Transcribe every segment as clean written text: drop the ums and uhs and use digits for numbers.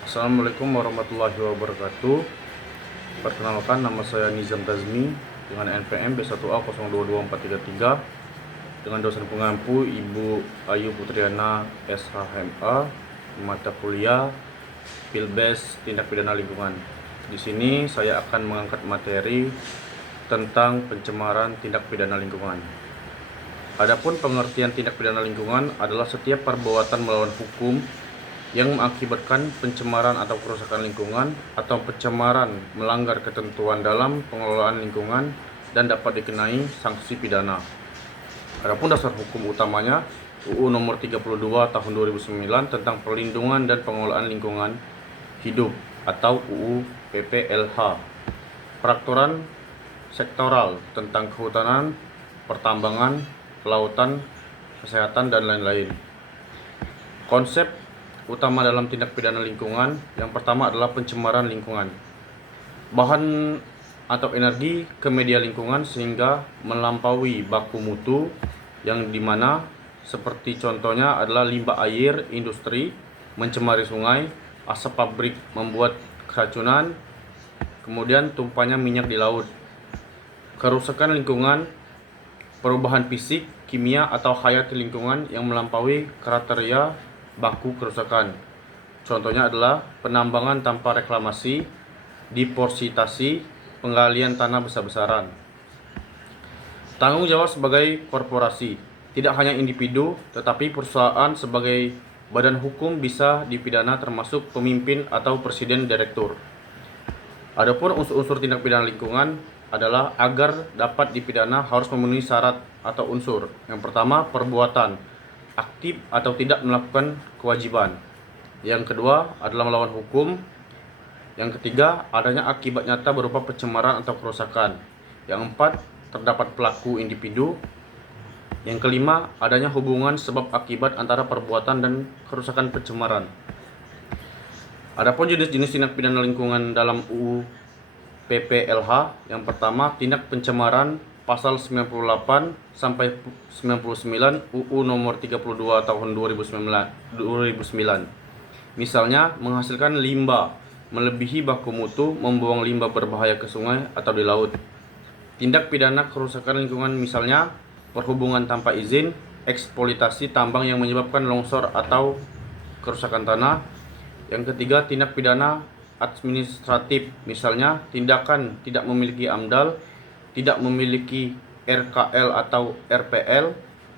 Assalamualaikum warahmatullahi wabarakatuh. Perkenalkan, nama saya Nizam Tazmi dengan NPM B1A022433 dengan dosen pengampu Ibu Ayu Putriana SHMA, mata kuliah Pilbes Tindak Pidana Lingkungan. Di sini saya akan mengangkat materi tentang pencemaran tindak pidana lingkungan. Adapun pengertian tindak pidana lingkungan adalah setiap perbuatan melawan hukum yang mengakibatkan pencemaran atau kerusakan lingkungan atau pencemaran melanggar ketentuan dalam pengelolaan lingkungan dan dapat dikenai sanksi pidana. Adapun dasar hukum utamanya UU Nomor 32 Tahun 2009 tentang Perlindungan dan Pengelolaan Lingkungan Hidup atau UU PPLH. Peraturan sektoral tentang kehutanan, pertambangan, kelautan, kesehatan, dan lain-lain. Konsep utama dalam tindak pidana lingkungan yang pertama adalah pencemaran lingkungan. Bahan atau energi ke media lingkungan sehingga melampaui baku mutu, yang dimana seperti contohnya adalah limbah air industri mencemari sungai, asap pabrik membuat keracunan, kemudian tumpahnya minyak di laut. Kerusakan lingkungan, perubahan fisik, kimia atau hayati lingkungan yang melampaui kriteria baku kerusakan. Contohnya adalah penambangan tanpa reklamasi, deforesitasi, penggalian tanah besar-besaran. Tanggung jawab sebagai korporasi, tidak hanya individu tetapi perusahaan sebagai badan hukum bisa dipidana termasuk pemimpin atau presiden direktur. Adapun unsur-unsur tindak pidana lingkungan adalah agar dapat dipidana harus memenuhi syarat atau unsur. Yang pertama, perbuatan aktif atau tidak melakukan kewajiban. Yang kedua adalah melawan hukum. Yang ketiga, adanya akibat nyata berupa pencemaran atau kerusakan. Yang empat, terdapat pelaku individu. Yang kelima, adanya hubungan sebab akibat antara perbuatan dan kerusakan pencemaran. Adapun jenis-jenis tindak pidana lingkungan dalam UU PPLH, yang pertama tindak pencemaran pasal 98 sampai 99 UU Nomor 32 Tahun 2009. Misalnya menghasilkan limbah melebihi baku mutu, membuang limbah berbahaya ke sungai atau di laut. Tindak pidana kerusakan lingkungan misalnya perhubungan tanpa izin, eksploitasi tambang yang menyebabkan longsor atau kerusakan tanah. Yang ketiga, tindak pidana administratif, misalnya tindakan tidak memiliki AMDAL, tidak memiliki RKL atau RPL,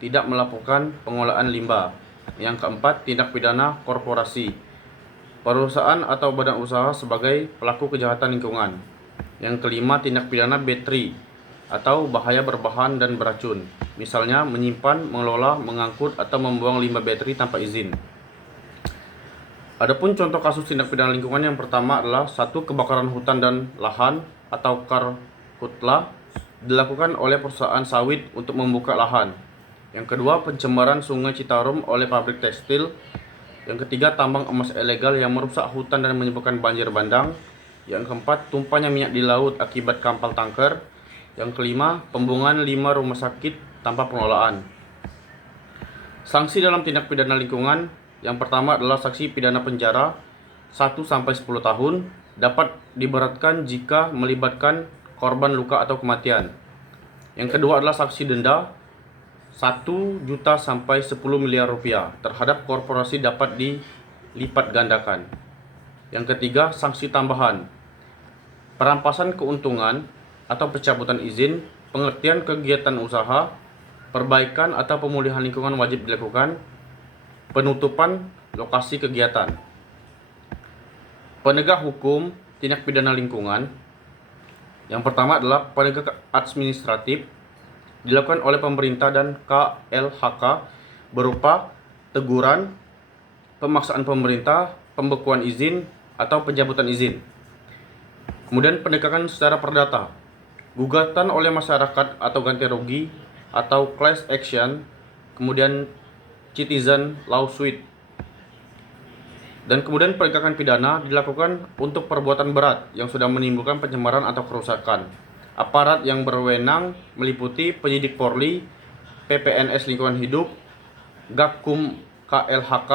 tidak melakukan pengolahan limbah. Yang keempat, tindak pidana korporasi, perusahaan atau badan usaha sebagai pelaku kejahatan lingkungan. Yang kelima, tindak pidana bateri atau bahaya berbahan dan beracun, misalnya menyimpan, mengelola, mengangkut, atau membuang limbah bateri tanpa izin. Adapun contoh kasus tindak pidana lingkungan yang pertama adalah satu, kebakaran hutan dan lahan atau karhutlah dilakukan oleh perusahaan sawit untuk membuka lahan. Yang kedua, pencemaran Sungai Citarum oleh pabrik tekstil. Yang ketiga, tambang emas ilegal yang merusak hutan dan menyebabkan banjir bandang. Yang keempat, tumpahnya minyak di laut akibat kapal tanker. Yang kelima, pembuangan 5 rumah sakit tanpa pengelolaan. Sanksi dalam tindak pidana lingkungan yang pertama adalah sanksi pidana penjara 1 sampai 10 tahun, dapat diberatkan jika melibatkan korban luka atau kematian. Yang kedua adalah sanksi denda 1 juta sampai 10 miliar rupiah terhadap korporasi, dapat dilipat gandakan. Yang ketiga, sanksi tambahan perampasan keuntungan atau pencabutan izin, pengertian kegiatan usaha, perbaikan atau pemulihan lingkungan wajib dilakukan, penutupan lokasi kegiatan. Penegak hukum tindak pidana lingkungan yang pertama adalah penegak administratif, dilakukan oleh pemerintah dan KLHK berupa teguran, pemaksaan pemerintah, pembekuan izin atau pencabutan izin. Kemudian penegakan secara perdata, gugatan oleh masyarakat atau ganti rugi atau class action, kemudian citizen lawsuit. Dan kemudian penegakan pidana dilakukan untuk perbuatan berat yang sudah menimbulkan pencemaran atau kerusakan. Aparat yang berwenang meliputi penyidik Polri, PPNS Lingkungan Hidup, Gakum KLHK,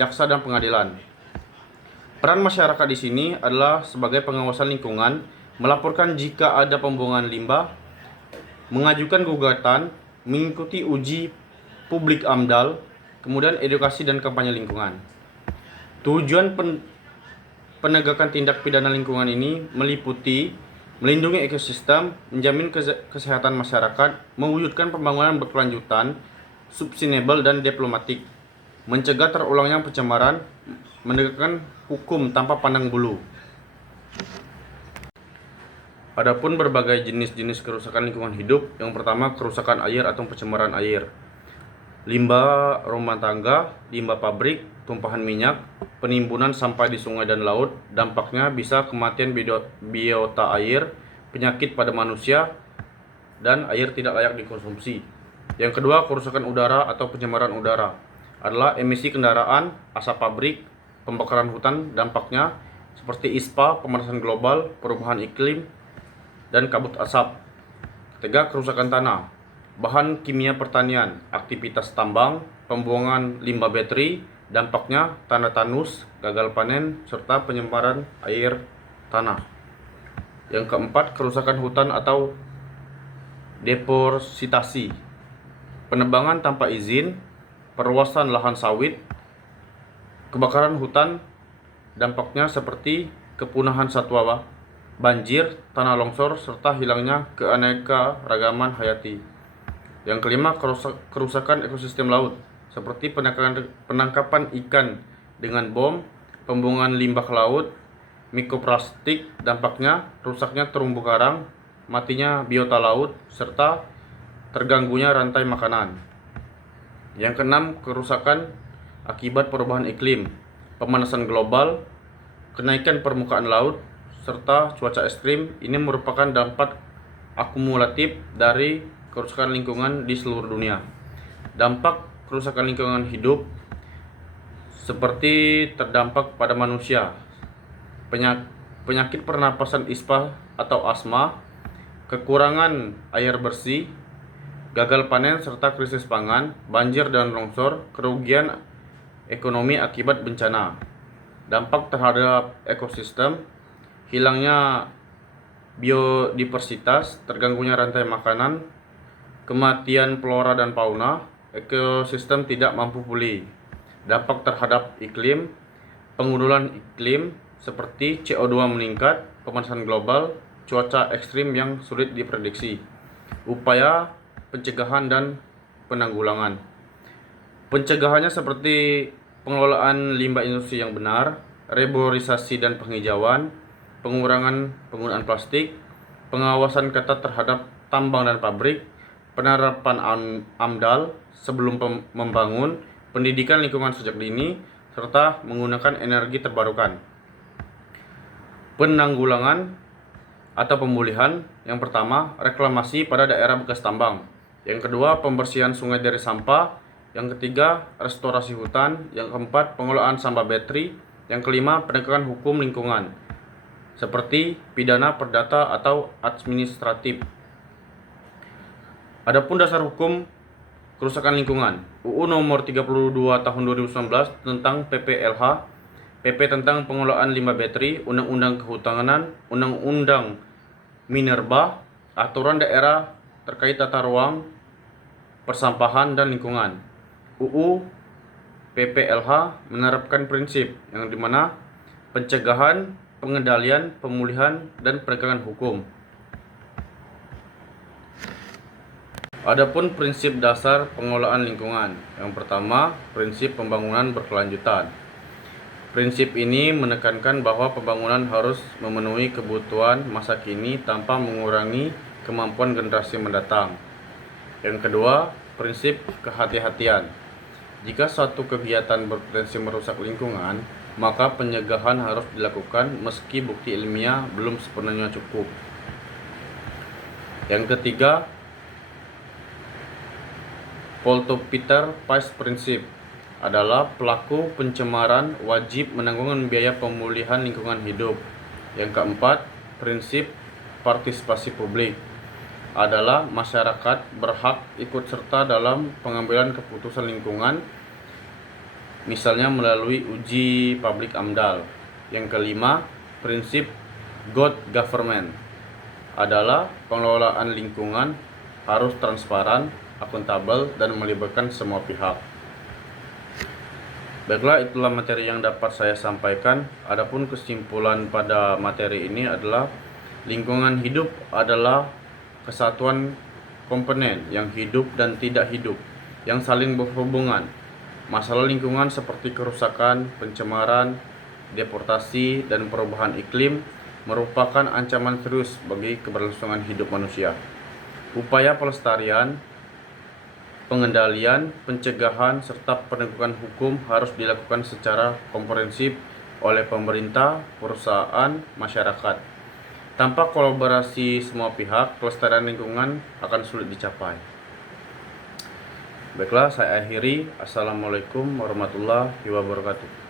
jaksa dan pengadilan. Peran masyarakat di sini adalah sebagai pengawasan lingkungan, melaporkan jika ada pembuangan limbah, mengajukan gugatan, mengikuti uji publik AMDAL, kemudian edukasi dan kampanye lingkungan. Tujuan penegakan tindak pidana lingkungan ini meliputi melindungi ekosistem, menjamin kesehatan masyarakat, mewujudkan pembangunan berkelanjutan, sustainable dan diplomatik, mencegah terulangnya pencemaran, menegakkan hukum tanpa pandang bulu. Adapun berbagai jenis-jenis kerusakan lingkungan hidup, yang pertama kerusakan air atau pencemaran air. Limbah rumah tangga, limbah pabrik, tumpahan minyak, penimbunan sampah di sungai dan laut, dampaknya bisa kematian biota air, penyakit pada manusia, dan air tidak layak dikonsumsi. Yang kedua, kerusakan udara atau pencemaran udara adalah emisi kendaraan, asap pabrik, pembakaran hutan, dampaknya seperti ISPA, pemanasan global, perubahan iklim, dan kabut asap. Ketiga, kerusakan tanah, bahan kimia pertanian, aktivitas tambang, pembuangan limbah bateri, dampaknya tanah tandus, gagal panen, serta penyemaran air tanah. Yang keempat, kerusakan hutan atau deforesitasi, penebangan tanpa izin, perluasan lahan sawit, kebakaran hutan, dampaknya seperti kepunahan satwa, banjir, tanah longsor, serta hilangnya keanekaragaman hayati. Yang kelima, kerusakan ekosistem laut, seperti penangkapan ikan dengan bom, pembuangan limbah ke laut, mikroplastik, dampaknya rusaknya terumbu karang, matinya biota laut, serta terganggunya rantai makanan. Yang keenam, kerusakan akibat perubahan iklim, pemanasan global, kenaikan permukaan laut, serta cuaca ekstrim. Ini merupakan dampak akumulatif dari kerusakan lingkungan di seluruh dunia. Dampak kerusakan lingkungan hidup seperti terdampak pada manusia, penyakit pernapasan ISPA atau asma, kekurangan air bersih, gagal panen serta krisis pangan, banjir dan longsor, kerugian ekonomi akibat bencana, dampak terhadap ekosistem, hilangnya biodiversitas, terganggunya rantai makanan, kematian flora dan fauna, ekosistem tidak mampu pulih, dampak terhadap iklim, pengundulan iklim seperti CO2 meningkat, pemanasan global, cuaca ekstrim yang sulit diprediksi, upaya pencegahan dan penanggulangan. Pencegahannya seperti pengelolaan limbah industri yang benar, reboisasi dan penghijauan, pengurangan penggunaan plastik, pengawasan ketat terhadap tambang dan pabrik, penerapan AMDAL sebelum membangun, pendidikan lingkungan sejak dini, serta menggunakan energi terbarukan. Penanggulangan atau pemulihan, yang pertama, reklamasi pada daerah bekas tambang. Yang kedua, pembersihan sungai dari sampah. Yang ketiga, restorasi hutan. Yang keempat, pengelolaan sampah bateri. Yang kelima, penegakan hukum lingkungan seperti pidana perdata atau administratif. Adapun dasar hukum kerusakan lingkungan, UU nomor 32 tahun 2019 tentang PPLH, PP tentang pengelolaan limbah bateri, Undang-Undang Kehutanan, Undang-Undang Minerba, aturan daerah terkait tata ruang, persampahan dan lingkungan. UU PPLH menerapkan prinsip yang dimana pencegahan, pengendalian, pemulihan, dan penegakan hukum. Adapun prinsip dasar pengelolaan lingkungan. Yang pertama, prinsip pembangunan berkelanjutan. Prinsip ini menekankan bahwa pembangunan harus memenuhi kebutuhan masa kini tanpa mengurangi kemampuan generasi mendatang. Yang kedua, prinsip kehati-hatian. Jika suatu kegiatan berpotensi merusak lingkungan, maka pencegahan harus dilakukan meski bukti ilmiah belum sepenuhnya cukup. Yang ketiga, Polto-Peter Price Principle adalah pelaku pencemaran wajib menanggung biaya pemulihan lingkungan hidup. Yang keempat, prinsip partisipasi publik adalah masyarakat berhak ikut serta dalam pengambilan keputusan lingkungan, misalnya melalui uji publik AMDAL. Yang kelima, prinsip good government adalah pengelolaan lingkungan harus transparan, akuntabel, dan melibatkan semua pihak. Baiklah, itulah materi yang dapat saya sampaikan. Adapun kesimpulan pada materi ini adalah lingkungan hidup adalah kesatuan komponen yang hidup dan tidak hidup yang saling berhubungan. Masalah lingkungan seperti kerusakan, pencemaran, deforestasi, dan perubahan iklim merupakan ancaman serius bagi keberlangsungan hidup manusia. Upaya pelestarian, pengendalian, pencegahan, serta penegakan hukum harus dilakukan secara komprehensif oleh pemerintah, perusahaan, masyarakat. Tanpa kolaborasi semua pihak, kelestarian lingkungan akan sulit dicapai. Baiklah, saya akhiri. Assalamualaikum warahmatullahi wabarakatuh.